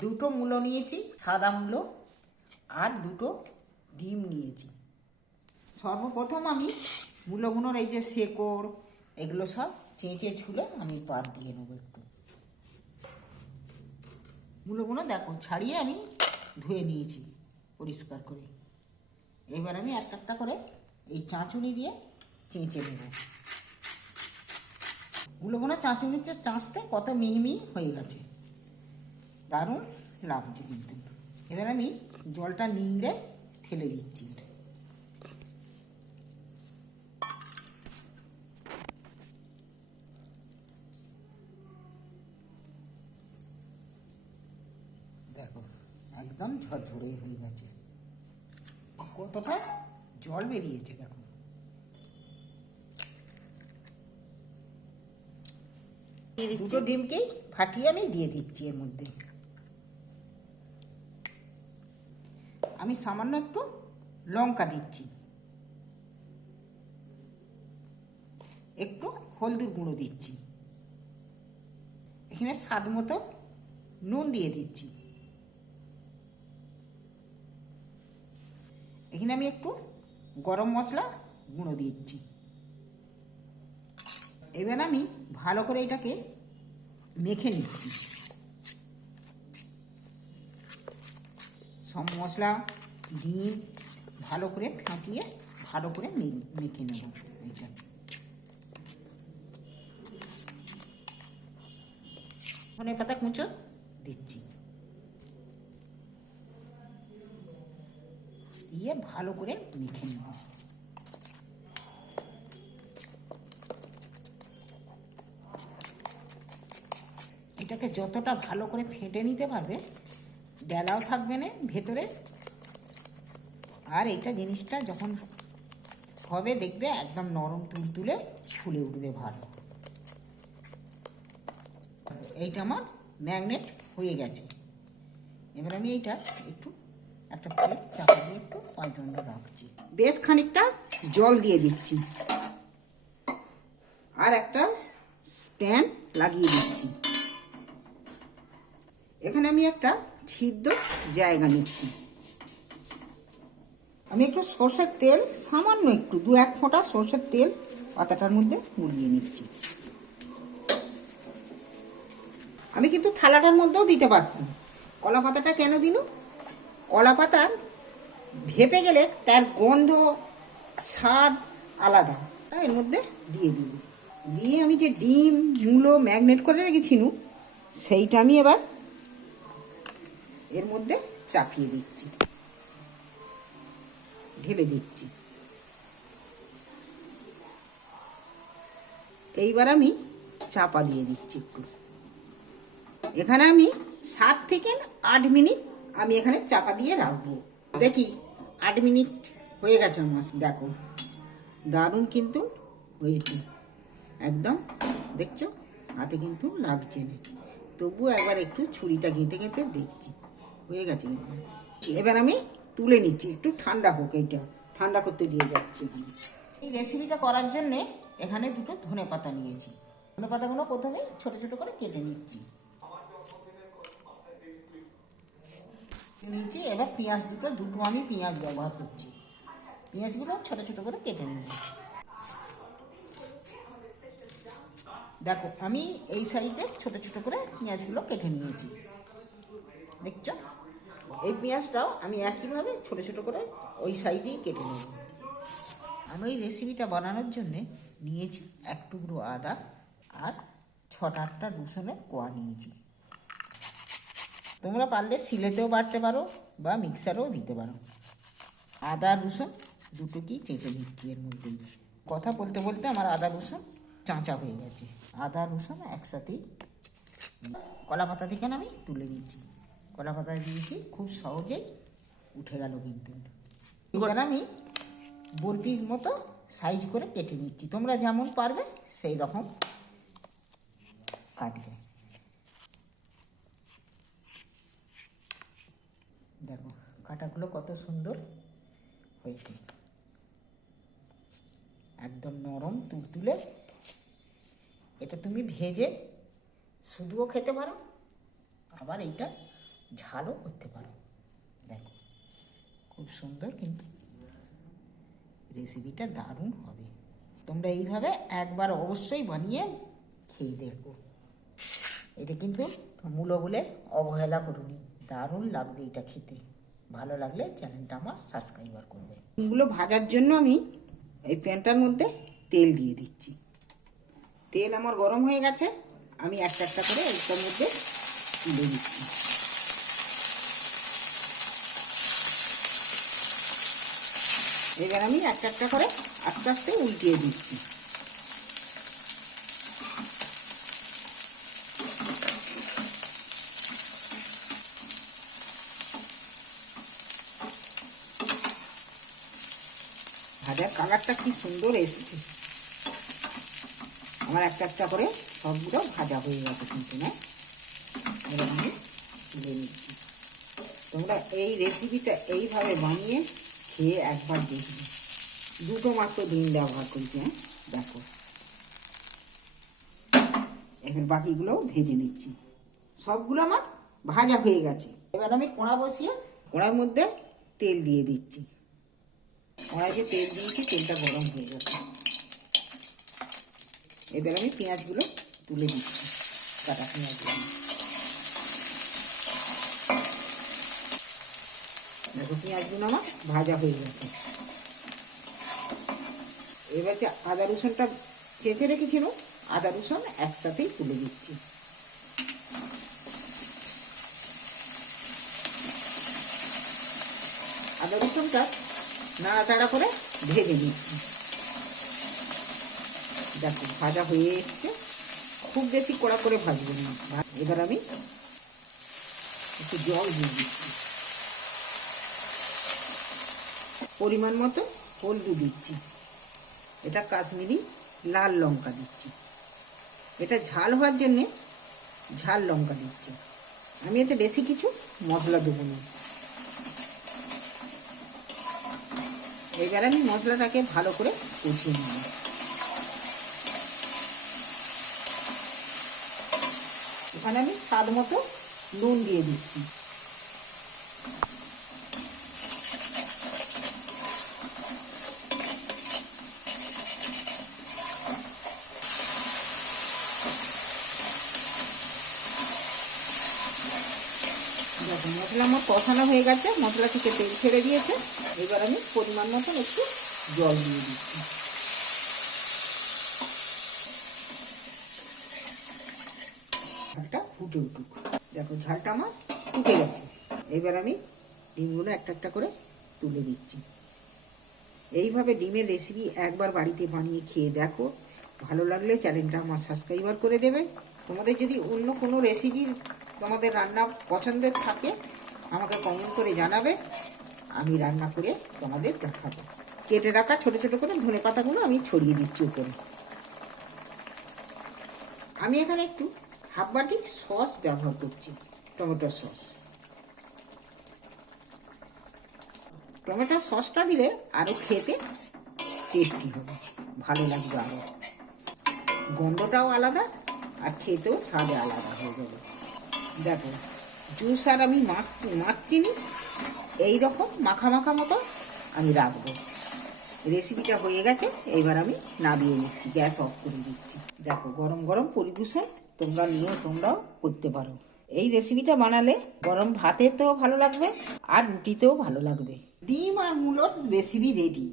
দুটো মূলো নিয়েছি, সাদা মূলো আর দুটো ডিম নিয়েছি। সর্বপ্রথম আমি মূলগুলোর এই যে শেকড়, এগুলো সব চেঁচে ছুলে আমি বাদ দিয়ে নেব একটু। মূলগুলো দেখো, ছাড়িয়ে আমি ধুয়ে নিয়েছি পরিষ্কার করে। এবার আমি একটা একটা করে এই চাঁচুনি দিয়ে চেঁচে নেব। মূলগুলো চাঁচুনিতে চাঁচতে কত মিহি মিহি হয়ে গেছে। দারুণ লাগছে কিন্তু। এবার আমি জলটা নিংড়ে ফেলে দিচ্ছি। দেখো, একদম ঝরঝরে হয়ে গেছে। কতটা জল বেরিয়েছে, দেখো। দুটো ডিমকেই ফাটিয়ে আমি দিয়ে দিচ্ছি এর মধ্যে। আমি সামান্য একটু লঙ্কা দিচ্ছি। একটু হলদির গুঁড়ো দিচ্ছি। এখানে স্বাদ মতো নুন দিয়ে দিচ্ছি। এখানে আমি একটু গরম মশলা গুঁড়ো দিচ্ছি। এবার আমি ভালো করে এটাকে মেখে নিচ্ছি। সব মশলা, ডিম ভালো করে ফাটিয়ে ভালো করে মেখে নেব এটা ধনে পাতা কুঁচো দিচ্ছি। দিয়ে ভালো করে মেখে নেব। এটাকে যতটা ভালো করে ফেটে নিতে পারবে ডেলাও থাকবে না, ভেতরে। আর এইটা জিনিসটা যখন হবে, দেখবে একদম নরম তুলতুলে ফুলে উঠবে ভালো। এইটা আমার ম্যাগনেট হয়ে গেছে। এবার আমি এইটা একটু একটা প্লেট চাপা দিয়ে একটু পাঁচ রাখছি। বেশ খানিকটা জল দিয়ে দিচ্ছি। আর একটা স্ট্যান্ড লাগিয়ে দিচ্ছি। এখানে আমি একটা ছিদ্র জায়গা নিচ্ছি। আমি একটু সর্ষের তেল, সামান্য একটু, দু এক ফোঁটা সর্ষের তেল পাতাটার মধ্যে মুড়িয়ে নিচ্ছি। আমি কিন্তু থালাটার মধ্যেও দিতে পারতাম কলা পাতাটা কেন দিল কলা পাতা ভেপে গেলে তার গন্ধ, স্বাদ আলাদা। এর মধ্যে দিয়ে দিল দিয়ে আমি যে ডিম, মূলো ম্যাগনেট করে রেখেছিনু সেইটা আমি এবার এর মধ্যে চাপিয়ে দিচ্ছি। ঢেলে দিচ্ছি। এইবার আমি চাপা দিয়ে দিচ্ছি একটু। এখানে আমি সাত থেকে আট মিনিট আমি এখানে চাপা দিয়ে রাখব। দেখি, আট মিনিট হয়ে গেছে আমার। দেখো, দারুণ কিন্তু হয়েছে। একদম, দেখছ? হাতে কিন্তু লাগছে না। তবু একবার একটু ছুরিটা গেঁথে গেঁথে দেখছি। হয়ে গেছে। এবার আমি তুলে নিচ্ছি, একটু ঠান্ডা হোক এইটা। ঠান্ডা করতে দিয়ে যাচ্ছি এই রেসিপিটা করার জন্যে এখানে দুটো ধনে পাতা নিয়েছি। ধনে পাতাগুলো প্রথমে ছোট ছোট করে কেটে নিচ্ছি। নিচ্ছি এবার পেঁয়াজ দুটো দুটো আমি পেঁয়াজ ব্যবহার করছি। পেঁয়াজগুলো ছোট ছোট করে কেটে নিয়েছি দেখো, আমি এই সাইজে ছোট ছোট করে পেঁয়াজগুলো কেটে নিয়েছি। দেখছ? এই পেঁয়াজটাও আমি একইভাবে ছোট ছোট করে ওই সাইজেই কেটে নেব। আমি এই রেসিপিটা বানানোর জন্যে নিয়েছি এক টুকরো আদা আর ছটা আটটা রসুনের কোয়া নিয়েছি। তোমরা পারলে সিলেতেও বাটতে পারো বা মিক্সারেও দিতে পারো। আদা রসুন দুটো কি চেঁচে নিচ্ছি এর মধ্যেই। কথা বলতে বলতে আমার আদা রসুন চাঁচা হয়ে গেছে। আদা রসুন একসাথেই কলা পাতা থেকে আমি তুলে নিচ্ছি। কলা পাতা দিয়েছি খুব সহজেই উঠে গেল কিন্তু। এবার আমি বরপিস মতো সাইজ করে কেটে নিচ্ছি। তোমরা যেমন পারবে সেই রকম কাটবে। দেখো কাটাগুলো কত সুন্দর হয়েছে। একদম নরম তুলতুলে। এটা তুমি ভেজে শুধুও খেতে পারো আবার এইটা ঝালও করতে পারো। দেখো, খুব সুন্দর কিন্তু রেসিপিটা দারুণ হবে। তোমরা এইভাবে একবার অবশ্যই বানিয়ে খেয়ে দেখো। এটা কিন্তু মূলো বলে অবহেলা করুনি। দারুণ লাগবে এটা খেতে। ভালো লাগলে চ্যানেলটা আমার সাবস্ক্রাইবার করবে। এগুলো ভাজার জন্য আমি এই প্যানটার মধ্যে তেল দিয়ে দিচ্ছি। তেল আমার গরম হয়ে গেছে। আমি একটা একটা করে এইটার মধ্যে তুলে দিচ্ছি এবার আমি একটা একটা করে আস্তে আস্তে উল্টিয়ে দিচ্ছি। ভাজার কালারটা কি সুন্দর এসেছে। আমার একটা একটা করে সবগুলো ভাজা হয়ে গেছে কিন্তু না এবার আমি তোমরা এই রেসিপিটা এইভাবে বানিয়ে খেয়ে একবার দেখবে? দুটো মাত্র ডিম ব্যবহার করেছি হ্যাঁ? দেখো। এবার বাকিগুলো ভেজে নিচ্ছি। সবগুলো আমার ভাজা হয়ে গেছে। এবার আমি কোড়া বসিয়ে, কোড়ার মধ্যে তেল দিয়ে দিচ্ছি। কড়াই যে তেল দিয়েছি, তেলটা গরম হয়ে গেছে। এবার আমি পেঁয়াজগুলো তুলে দিচ্ছি কাটা পেঁয়াজগুলো। দেখো পেঁয়াজগুলো আমার ভাজা হয়ে গেছে। এবার যে আদা রসুনটা চেঁচে রেখেছিল আদা রসুন একসাথেই তুলে দিচ্ছি আদা রসুনটা নাড়াচাড়া করে ভেজে নিচ্ছি। দেখো, ভাজা হয়ে এসছে। খুব বেশি কড়া করে ভাজবো না। এবার আমি একটু জল দিয়ে দিচ্ছি। পরিমাণ মতো হলদি দিচ্ছি। এটা কাশ্মীরি লাল লঙ্কা দিচ্ছি। এটা ঝাল হওয়ার জন্যে ঝাল লঙ্কা দিচ্ছি। আমি এতে বেশি কিছু মশলা দেবো না। এবার আমি মশলাটাকে ভালো করে কষিয়ে নেব। এখানে আমি স্বাদ মতো নুন দিয়ে দিচ্ছি। দেখো মশলা আমার কষানো হয়ে গেছে, মশলা থেকে তেল ছেড়ে দিয়েছে। এবার আমি পরিমাণ মতন একটু জল দিয়ে দিচ্ছি। ঝালটা ফুটে উঠুক। দেখো, ঝালটা আমার ফুটে গেছে। এবার আমি ডিমগুলো একটা একটা করে তুলে দিচ্ছি এইভাবে ডিমের রেসিপি একবার বাড়িতে বানিয়ে খেয়ে দেখো। ভালো লাগলে চ্যানেলটা আমার সাবস্ক্রাইবার করে দেবে। তোমাদের যদি অন্য কোনো রেসিপি তোমাদের রান্না পছন্দের থাকে, আমাকে কমেন্ট করে জানাবে, আমি রান্না করে তোমাদের দেখাবো। কেটে রাখা ছোট ছোট করে ধনে পাতাগুলো আমি ছড়িয়ে দিচ্ছি উপরে। আমি এখানে একটু হাফ বাটি সস ব্যবহার করছি টমেটো সস টমেটো সসটা দিলে আরও খেতে টেস্টি হবে, ভালো লাগবে আরও গন্ধটাও আলাদা আর খেতেও স্বাদে আলাদা হয়ে যাবে। দেখো, জুস আর আমি মাছ মাছ চিনি এইরকম মাখা মাখা মতো আমি রাখব। রেসিপিটা হয়ে গেছে, এবার আমি নামিয়ে নিচ্ছি, গ্যাস অফ করে দিচ্ছি। দেখো, গরম গরম পরিবেশন তোমরা নিয়েও তোমরাও করতে পারো। এই রেসিপিটা বানালে গরম ভাতেতেও ভালো লাগবে আর রুটিতেও ভালো লাগবে। ডিম আর মূলোর রেসিপি রেডি।